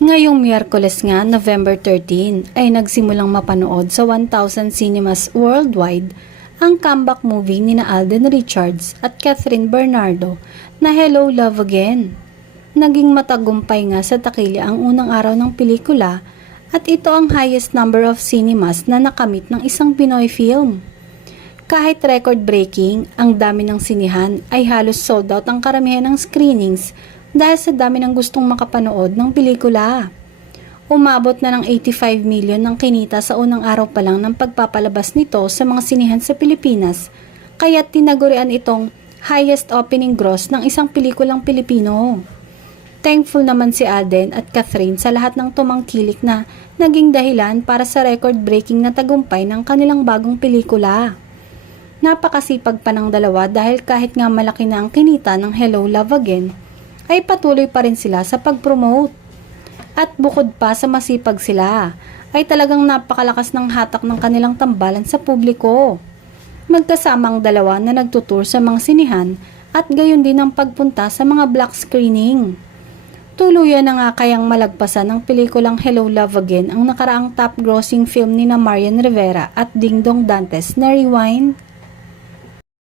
Ngayong Miyerkules nga, November 13, ay nagsimulang mapanood sa 1,000 cinemas worldwide ang comeback movie ni Alden Richards at Catherine Bernardo na Hello Love Again. Naging matagumpay nga sa takilya ang unang araw ng pelikula at ito ang highest number of cinemas na nakamit ng isang Pinoy film. Kahit record-breaking, ang dami ng sinihan ay halos sold out ang karamihan ng screenings dahil sa dami ng gustong makapanood ng pelikula. Umabot na ng 85 million ang kinita sa unang araw pa lang ng pagpapalabas nito sa mga sinihan sa Pilipinas, kaya tinagurian itong highest opening gross ng isang pelikulang Pilipino. Thankful naman si Alden at Catherine sa lahat ng tumangkilik na naging dahilan para sa record-breaking na tagumpay ng kanilang bagong pelikula. Napakasipag pa ng dalawa dahil kahit nga malaki na ang kinita ng Hello Love Again, ay patuloy pa rin sila sa pag-promote. At bukod pa sa masipag sila, ay talagang napakalakas ng hatak ng kanilang tambalan sa publiko. Magkasama ang dalawa na nagtutour sa mga sinihan at gayon din ang pagpunta sa mga black screening. Tuluyan na nga kayang malagpasan ng pelikulang Hello Love Again ang nakaraang top grossing film ni na Marian Rivera at Dingdong Dantes na Rewind.